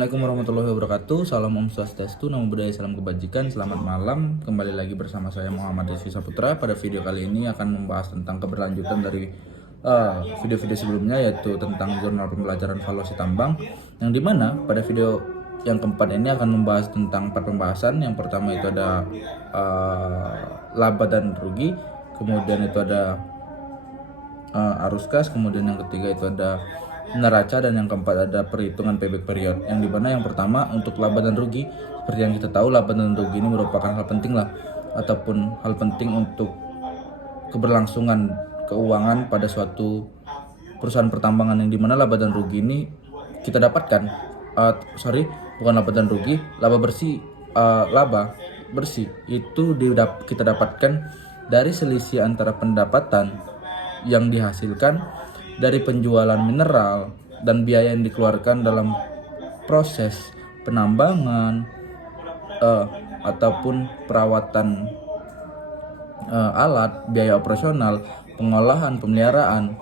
Assalamualaikum warahmatullahi wabarakatuh. Salam Om Swastiastu, Namo Buddhaya, salam kebajikan. Selamat malam. Kembali lagi bersama saya Muhammad Rizky Saputra. Pada video kali ini akan membahas tentang keberlanjutan dari video-video sebelumnya, yaitu tentang jurnal pembelajaran valuasi tambang. Yang dimana pada video yang keempat ini akan membahas tentang 4 pembahasan. Yang pertama itu ada laba dan rugi, kemudian itu ada arus kas, kemudian yang ketiga itu ada neraca, dan yang keempat ada perhitungan payback period. Yang dimana yang pertama untuk laba dan rugi, seperti yang kita tahu laba dan rugi ini merupakan hal penting lah, ataupun hal penting untuk keberlangsungan keuangan pada suatu perusahaan pertambangan. Yang dimana laba dan rugi ini kita dapatkan bukan laba dan rugi, laba bersih itu kita dapatkan dari selisih antara pendapatan yang dihasilkan dari penjualan mineral dan biaya yang dikeluarkan dalam proses penambangan ataupun perawatan alat, biaya operasional, pengolahan, pemeliharaan.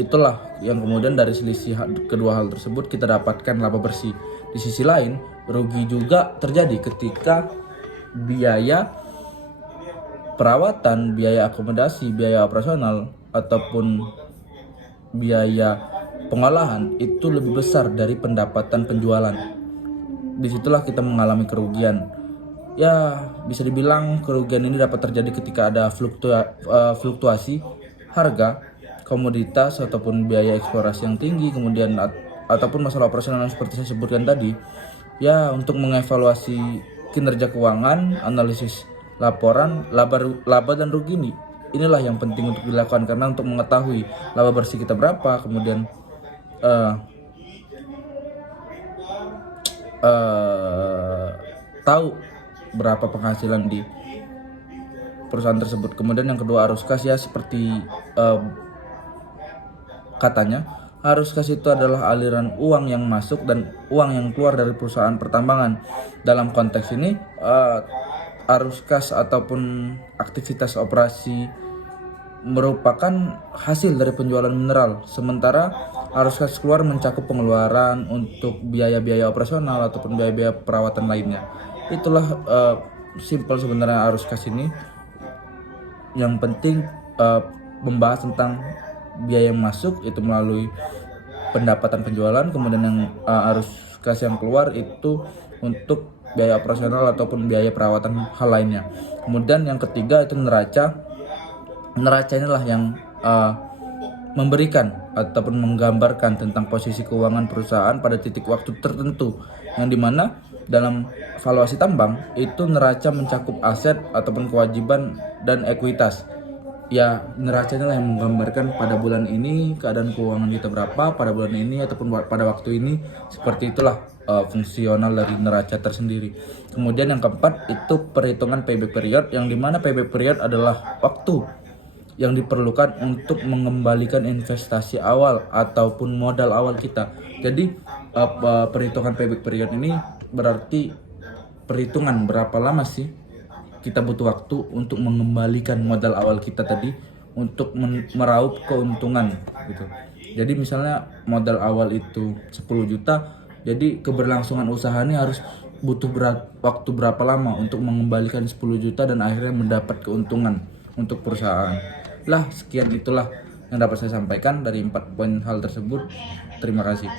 Itulah yang kemudian dari selisih kedua hal tersebut kita dapatkan laba bersih. Di sisi lain, rugi juga terjadi ketika biaya perawatan, biaya akomodasi, biaya operasional ataupun biaya pengolahan itu lebih besar dari pendapatan penjualan. Disitulah kita mengalami kerugian. Ya, bisa dibilang kerugian ini dapat terjadi ketika ada fluktuasi harga komoditas ataupun biaya eksplorasi yang tinggi, kemudian ataupun masalah operasional yang seperti saya sebutkan tadi. Ya, untuk mengevaluasi kinerja keuangan, analisis laporan laba dan rugi inilah yang penting untuk dilakukan, karena untuk mengetahui laba bersih kita berapa, kemudian tahu berapa penghasilan di perusahaan tersebut. Kemudian yang kedua arus kas, ya seperti katanya, arus kas itu adalah aliran uang yang masuk dan uang yang keluar dari perusahaan pertambangan. Dalam konteks ini arus kas ataupun aktivitas operasi merupakan hasil dari penjualan mineral, sementara arus kas keluar mencakup pengeluaran untuk biaya-biaya operasional ataupun biaya-biaya perawatan lainnya. Itulah simpel sebenarnya arus kas ini. Yang penting membahas tentang biaya yang masuk itu melalui pendapatan penjualan, kemudian yang arus kas yang keluar itu untuk biaya operasional ataupun biaya perawatan hal lainnya. Kemudian yang ketiga itu neraca. Neraca inilah yang memberikan ataupun menggambarkan tentang posisi keuangan perusahaan pada titik waktu tertentu, yang dimana dalam valuasi tambang itu neraca mencakup aset ataupun kewajiban dan ekuitas. Ya, neraca inilah yang menggambarkan pada bulan ini keadaan keuangan kita berapa pada bulan ini ataupun pada waktu ini. Seperti itulah fungsional dari neraca tersendiri. Kemudian yang keempat itu perhitungan payback period, yang dimana payback period adalah waktu yang diperlukan untuk mengembalikan investasi awal ataupun modal awal kita. Jadi perhitungan payback period ini berarti perhitungan berapa lama sih kita butuh waktu untuk mengembalikan modal awal kita tadi untuk meraup keuntungan gitu. Jadi misalnya modal awal itu 10 juta, jadi keberlangsungan usaha ini harus butuh waktu berapa lama untuk mengembalikan 10 juta dan akhirnya mendapat keuntungan untuk perusahaan. Sekian itulah yang dapat saya sampaikan dari 4 poin hal tersebut. Terima kasih.